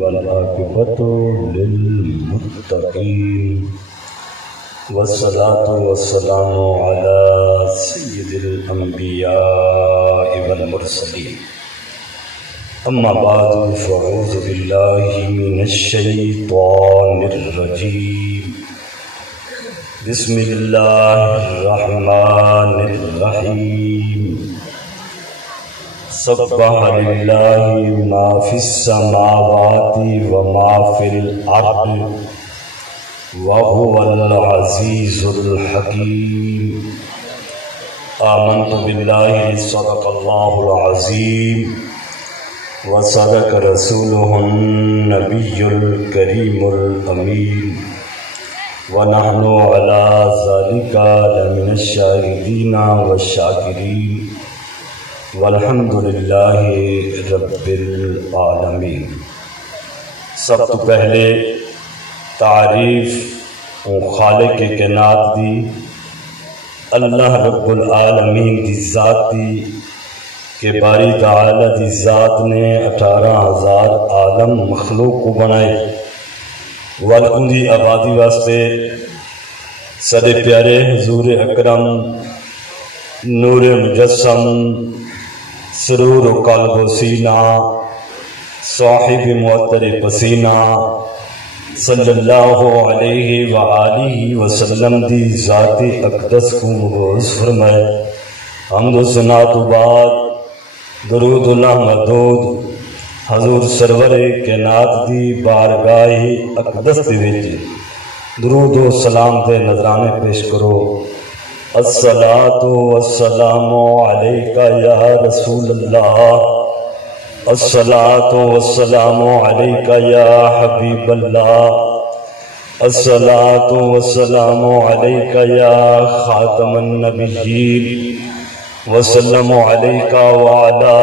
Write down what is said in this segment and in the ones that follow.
والعاقبۃ للمتقین والصلاة والسلام علی سید الانبیاء والمرسلین اما بعد فاعوذ باللہ من الشیطان الرجیم بسم اللہ الرحمن الرحیم سبح للہ ما فی السماوات وما فی الارض وهو العزیز الحکیم آمنت باللہ صدق اللہ العظیم وصدق رسولہ النبی الکریم الامین ونحن علی ذلک لمن الشاہدین والشاکرین والحمد للہ رب العالمین۔ سب تو پہلے تعریف خالق کائنات دی اللہ رب العالمین دی ذات دی کہ باری تعالی دی ذات نے 18,000 عالم مخلوق کو بنائے والن دی آبادی واسطے صدے پیارے حضور اکرم نور مجسم سرور و قلب و سینہ صاحب معطر پسینہ صلی اللہ علیہ وآلہ وسلم دی ذات اقدس کو مبعوث فرمائے۔ حمد و ثنا تو بعد درود اللہ مدود حضور سرور کائنات دی بارگاہ اقدس دی وچ درود و سلام دے نذرانے پیش کرو۔ الصلاۃ والسلام علیک یا رسول اللہ، الصلاۃ والسلام علیک یا حبیب اللہ، الصلاۃ والسلام علیک یا خاتم النبیین، وسلم علیک وعلی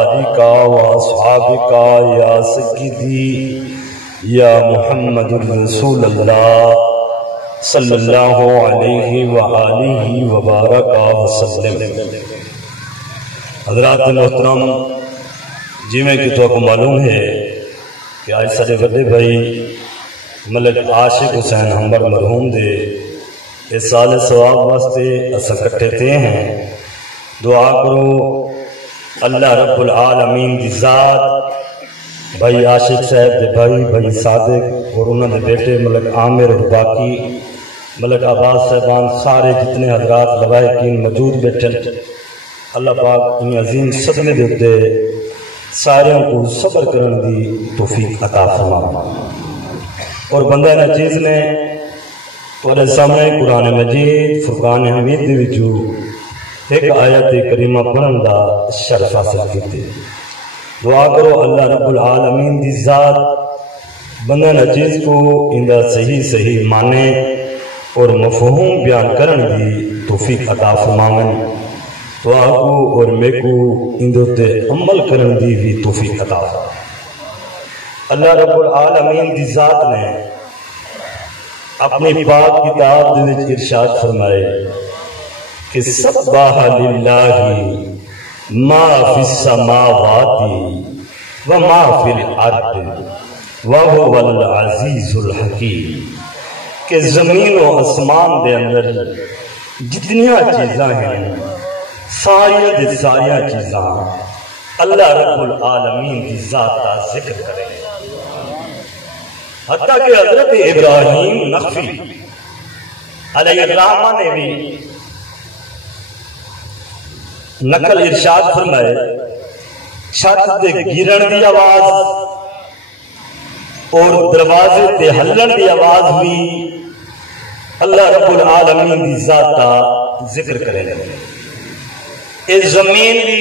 آلک واصحابک یا سیدی یا محمد الرسول اللہ صلی اللہ علیہ وآلہ وبارک وسلم۔ حضرات محترم، جی میں کہ تو آپ کو معلوم ہے کہ آج سارے بڑے بھائی ملک عاشق حسین ہمبر مرحوم دے اس سال ثواب واسطے اسا کٹھے تے ہیں۔ دعا کرو اللہ رب العالمین دی ذات بھائی عاشق صاحب دے بھائی صادق اور انہوں دے بیٹے ملک عامر اور باقی ملک عباس صاحبان سارے جتنے حضرات لوائقین موجود بیٹھے اللہ پاک ان عظیم صدمے دیتے ساروں کو صبر کرن دی توفیق عطا فرما۔ اور بندہ نچیز نے تھوڑے سامنے قرآن مجید فرقان حمید دی وچوں ایک آیت کریمہ پڑھن دا شرف حاصل کیتے۔ دعا کرو اللہ رب العالمین دی ذات بندہ نچیز کو اندہ صحیح مانے اور مفہوم بیان کرن دی توفیق عطا فرماون۔ دعا کو اور میں کو اندھوتے عمل کرن دی بھی توفیق عطا فرماون۔ اللہ رب العالمین دی ذات نے اپنی پاک کتاب دے وچ ارشاد فرمائے کہ سبح للہ ما فی السماوات وما فی الارض وهو العزیز الحکیم، کہ زمین و اسمان دے اندر جتنیاں چیزاں ہیں ساریاں چیزاں اللہ رب العالمین کی ذات کا ذکر کریں۔ حتیٰ کہ حضرت ابراہیم نخفی علیہ الرحمہ نے بھی نقل ارشاد فرمائے چھت دے گرن دی آواز اور دروازے تے ہلن دی آواز بھی اللہ رب العالمین دی ذات کا ذکر کرے گا۔ اس زمین بھی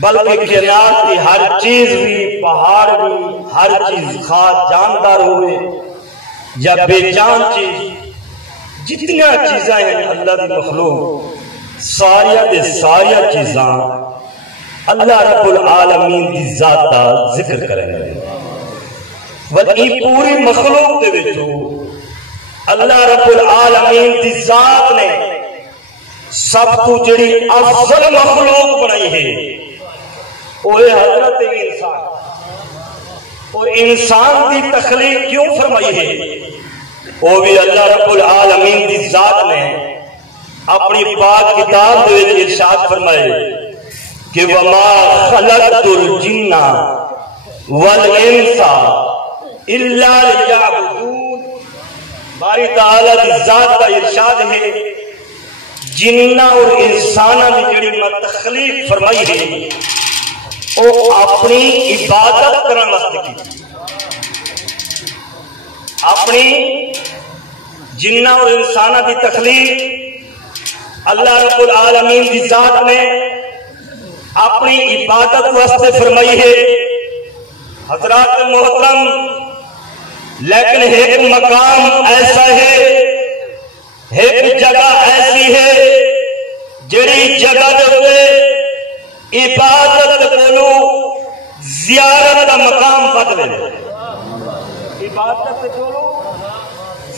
بلکہ کائنات کی ہر چیز بھی، پہاڑ بھی، ہر چیز خاص جاندار ہوئے یا بے جان چیز جتنی چیزاں ہیں اللہ دی مخلوق ساریاں چیزاں اللہ رب العالمین دی ذات کا ذکر کریں گے۔ وہی پوری مخلوق دے وچوں اللہ رب العالمین دی ذات نے سب تو جڑی افضل مخلوق بنائی ہے وہ حضرت انسان اور انسان دی تخلیق کیوں فرمائی ہے؟ وہ بھی اللہ رب العالمین دی ذات نے اپنی پاک کتاب دے ارشاد فرمائے کہ وَمَا خَلَقْتُ الْجِنَّ وَالْإِنسَ إِلَّا لِيَعْبُدُونِ۔ باری تعالیٰ دی ذات کا ارشاد ہے جنہ اور انسانہ دی جڑی میں تخلیق فرمائی ہے وہ اپنی عبادت کرنے واسطے کی۔ اپنی جنہ اور انسانہ دی تخلیق اللہ رب العالمین دی ذات نے اپنی عبادت واسطے فرمائی ہے۔ حضرات محترم، لیکن ایک مقام ایسا ہے، ایک جگہ ایسی ہے جڑی جگہ دے عبادت کولو زیارت کا مقام بدلے، عبادت کولو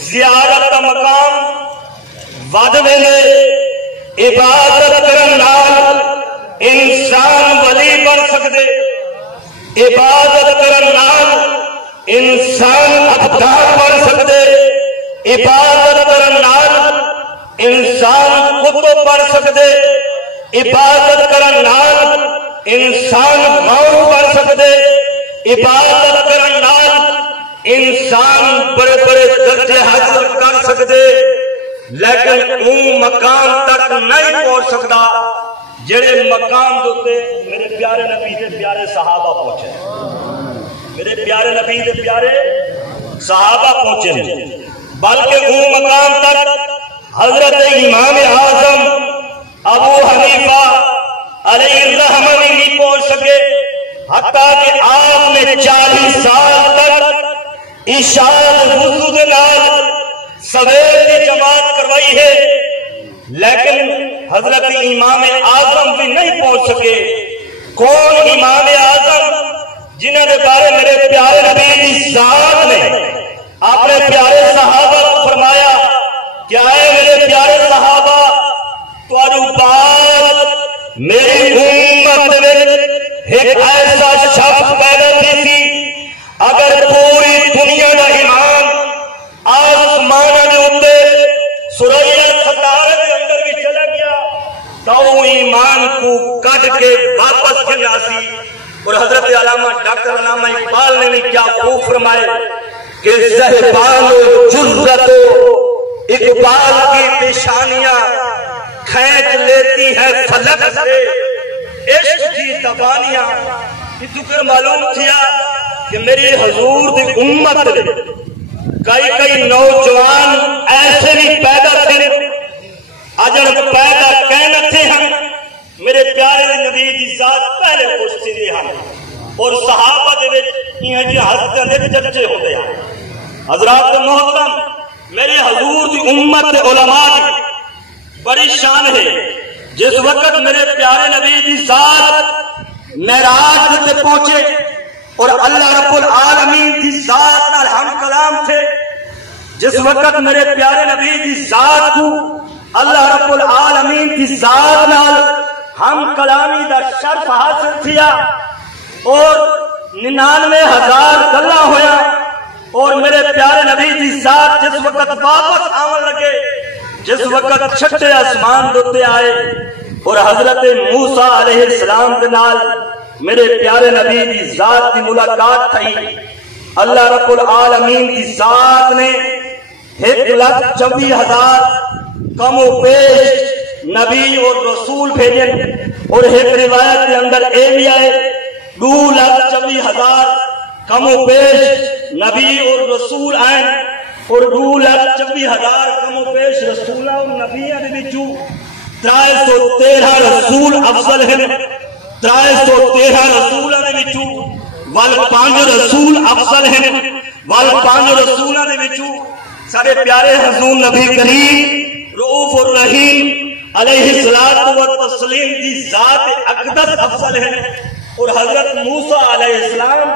زیارت کا مقام بدلے۔ عبادت کرن نال انسان ولی بن سکدے، عبادت کرن نال انسان ابدار بن سکدے، عبادت کرن نال انسان قطب بن سکدے، عبادت کرن نال انسان غور بن سکدے، عبادت کرن نال انسان بڑے بڑے درجے حاصل کر سکدے، لیکن اون مقام تک نہیں پہنچ سکتا جڑے مقام دوتے میرے پیارے نبی دے پیارے صحابہ پہنچے، میرے پیارے نبی دے پیارے صحابہ پہنچے، بلکہ اون مقام تک حضرت امام اعظم ابو حنیفہ علیہ الرحمہ نہیں پہنچ سکے، حتیٰ کہ آپ نے 40 سال تک عشاء وضو دے نال سویر کی جماعت کروائی ہے، لیکن حضرت امام اعظم بھی نہیں پہنچ سکے۔ کون امام اعظم؟ جنہوں نے بارے میرے پیارے نبی کی ذات نے اپنے پیارے صحابہ کو فرمایا کہ آئے میرے پیارے صحابہ، تمہاری بات میری امت میں ایک ایسا شخص پیدا کی تھی، اگر پوری دنیا کا امام آسمان کے اوپر سوریا ستارے کے اندر بھی چلا گیا تو وہ ایمان کو کٹ کے واپس چلا سی۔ اور حضرت علامہ ڈاکٹر علامہ اقبال نے بھی کیا خوب فرمائے کہ صہبان و جرت و اقبال کی پیشانیاں کھینچ لیتی ہے فلک سے عشق کی تبانیاں۔ ذکر معلوم کیا کہ میری حضور دی امت کئی نوجوان ایسے بھی پیدا تھے اجن پیدا کہنے تھے ہم میرے پیارے نبی دی ذات پہلے پوچھتے تھے ہم، اور صحابہ دے وچ یہ جی حضرت دے چرچے ہوتے ہیں۔ حضرات محترم، میرے حضور دی امت علماء دی بڑی شان ہے۔ جس وقت میرے پیارے نبی دی ذات معراج تے پہنچے اور اللہ رب العالمین دی ذات نال ہم کلام تھے، جس وقت میرے پیارے نبی دی ذات کو اللہ رب العالمین دی ذات نال ہم کلامی دا شرف حاصل کیا اور 99,000 گلا ہویا، اور میرے پیارے نبی دی ذات جس وقت واپس آون لگے، جس وقت چھٹے آسمان دوتے آئے اور حضرت موسیٰ علیہ السلام کے نال میرے پیارے نبی دی ذات کی ملاقات تھی، اللہ رب العالمین دی ذات نے 1,24,000 کم و بیش نبی اور رسول بھیجے، اور ایک روایت کے اندر اے بھی آئے 2,24,000 کم و بیش نبی اور رسول آئے، اور 2,24,000 کم و بیش رسولہ اور نبیہ دے وچوں 313 رسول افضل ہیں، 313 رسولہ دے وچوں وال 5 رسول افضل ہیں، وال 5 رسولہ دے وچوں سارے پیارے حضور نبی کریم رؤوف الرحیم علیہ الصلوۃ والتسلیم دی ذات اقدس افضل ہے، اور حضرت موسیٰ علیہ السلام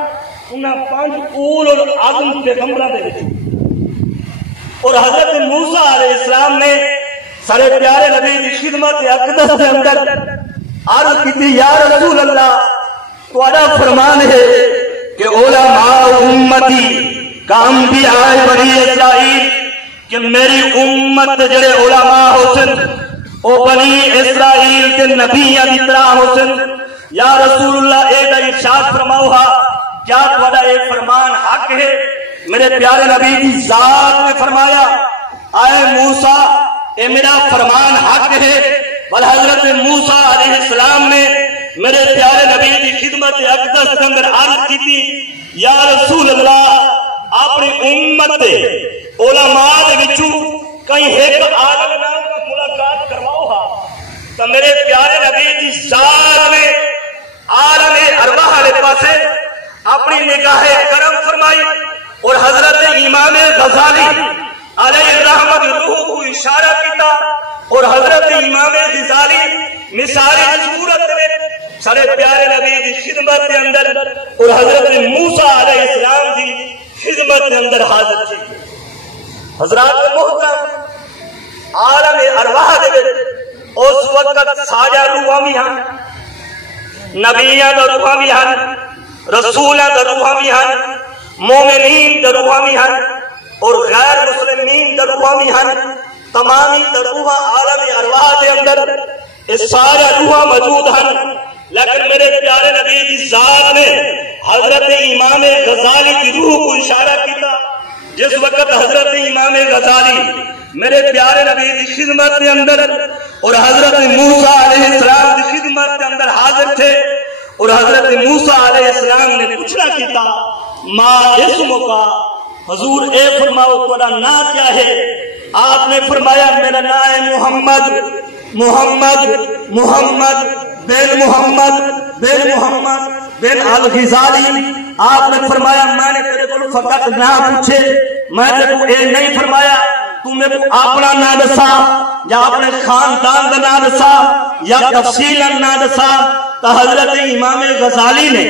انہاں 5 اول العزم پیغمبراں دے وچ، اور حضرت موسیٰ علیہ السلام نے سارے پیارے نبی دی خدمت اقدس کے اندر عرض کی، یا رسول اللہ تہاڈا فرمان ہے کہ علماء کام بھی آئے بنی اسرائیل کہ میری امت جڑے علماء ہوسن او بنی اسرائیل کے نبیاں دی طرح ہوسن. یا رسول اللہ اے دا ارشاد فرماؤ ہا کیا تہاڈا اے فرمان حق ہے؟ میرے پیارے نبی کی ذات نے فرمایا اے موسیٰ اے میرا فرمان حق ہے. بل حضرت موسیٰ علیہ السلام نے میرے پیارے نبی کی خدمت اقدس کے اندر عرض کی تھی یا رسول اللہ اپنی امت دے علماء دے وچوں کہیں ایک عالم نال ملاقات کرواؤ ہا. تو میرے پیارے نبی کی ذات نے عالم ارواح والے پاسے اپنی نگاہ کرم فرمائی اور حضرت امام غزالی علیہ الرحمت روح کو اشارہ کیتا اور حضرت امام غزالی مثالی صورت میں سارے پیارے نبی کی خدمت کے اندر اور حضرت موسیٰ علیہ السلام کی خدمت کے اندر حاضر تھی. حضرات محترم عالم ارواح دے اس وقت ساجا روحاں بھی ہیں، نبیاں دا روحاں بھی ہیں، رسولاں دا روحاں بھی ہیں، مومنین دا روحاں بھی ہیں اور غیر مسلمین دا روحاں بھی ہیں. تمامی دا روحاں عالم ارواح دے اندر اس سارا روحاں موجود ہیں. لیکن میرے پیارے نبی کی ذات نے حضرت امام غزالی کی روح کو اشارہ کیتا. جس وقت حضرت امام غزالی میرے پیارے نبی کی خدمت کے اندر اور حضرت موسیٰ علیہ السلام کی خدمت کے اندر حاضر تھے اور حضرت موسیٰ علیہ السلام نے پوچھنا کیتا ما اسم کا، حضور اے فرماؤ تمہارا نام کیا ہے؟ آپ نے فرمایا میرا نام ہے محمد، محمد محمد بن محمد بن محمد بن الغزالی. آپ نے فرمایا میں نے تیرے کو فقط نام پوچھے، میں نے تو اے نہیں فرمایا تو میرے کو اپنا نام دسا یا اپنے خاندان کا نام دسا یا تفصیلا نام دسا. تو حضرت امام غزالی نے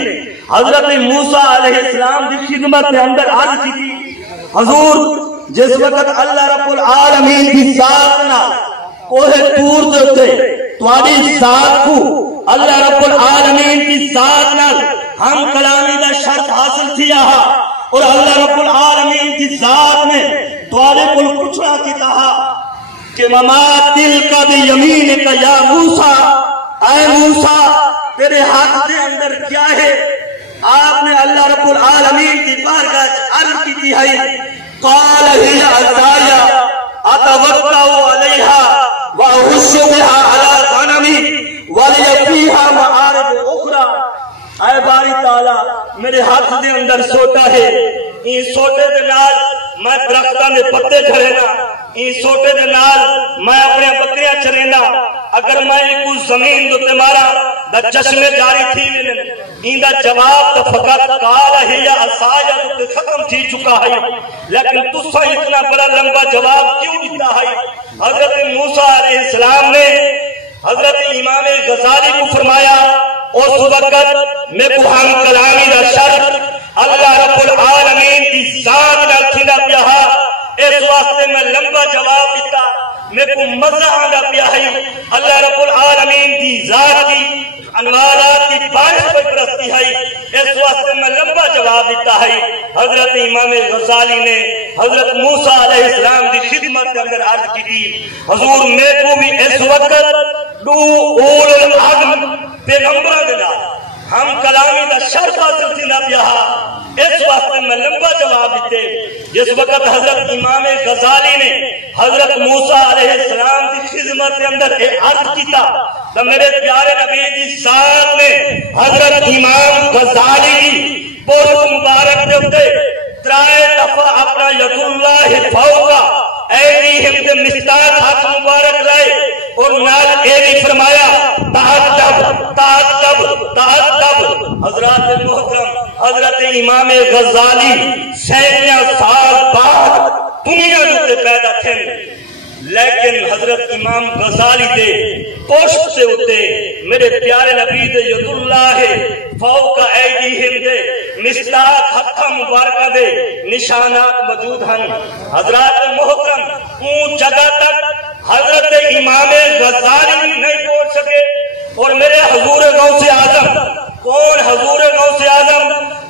حضرت موسیٰ علیہ السلام کی خدمت کے اندر عرض کی تھی حضور جس وقت اللہ رب العالمین کی ذات نہ کوہ طور دے تواڈی ذات کو اللہ رب العالمین کی ذات نہ ہم کلامی دا شرط حاصل کیا اور اللہ رب العالمین کی ذات نے تواڈے کول پوچھنا کیتا کہ مما تلک بیمینک یا موسیٰ، اے موسیٰ تیرے ہاتھ کے اندر کیا ہے؟ آپ نے اللہ رب العالمین کی بارگاہ عرض کی تھی ہے قال ہی عصایا اتوکا علیہا واحش بها علی غنمی ولی فیہا معارب اخرى. اے باری تعالی میرے ہاتھ دے اندر سوٹا ہے، این سوٹے دے نال میں درختاں دے پتے جھڑینا، این سوٹے دے نال میں اپنے بکریاں چرینا. اگر میں کو زمین دے مارا دا چشمے جاری تھی ویلن این دا جواب تو فقط قال ہی عصایا تو ختم تھی چکا ہے. لیکن تسا اتنا بڑا لمبا جواب کیوں دیتا ہے؟ حضرت موسیٰ علیہ السلام نے حضرت امام غزالی کو فرمایا اس وقت میں کو ہم کلامی دا شرط اللہ رب العالمین کی ذات نال تھیندا پیا اس واسطے میں لمبا جواب دیتا. میں کو مزہ آندا پیا ہے اللہ رب العالمین کی ذات کی انوارات کی بارش پر پرستی ہے اس واسطے میں لمبا جواب دیتا ہے. حضرت امام غزالی نے حضرت موسیٰ علیہ السلام کی خدمت کے اندر عرض کی تھی حضور میں کو بھی اس وقت دو اول العزم پیغمبروں کے نال ہم کلامی دا شرط حاصل تھی نہ پیا اس واسطے میں لمبا جواب دیتے. جس وقت حضرت امام غزالی نے حضرت موسیٰ علیہ السلام کی خدمت کے اندر عرض کیتا تو میرے پیارے نبی کی ذات نے حضرت امام غزالی کی پور مبارک دے اتے ترائے دفعہ اپنا ید اللہ فوقا ایدیہم دے مستاق ہاتھ مبارک لائے اور نال ایدی فرمایا تعدب تعدب تعدب. حضرات محترم حضرت امام غزالی سینیاں سال بعد دنیا سے پیدا تھے لیکن حضرت امام غزالی دے پشت سے ہوتے میرے پیارے نبی دے ید اللہ فوق ایدیہم دے مصداق ہتھا مبارکہ دے نشانات موجود ہیں. حضرات محترم اون جگہ تک حضرت امام غزالی بھی نہیں پہنچ سکے اور میرے حضور غوث اعظم کون؟ حضور غوث اعظم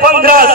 15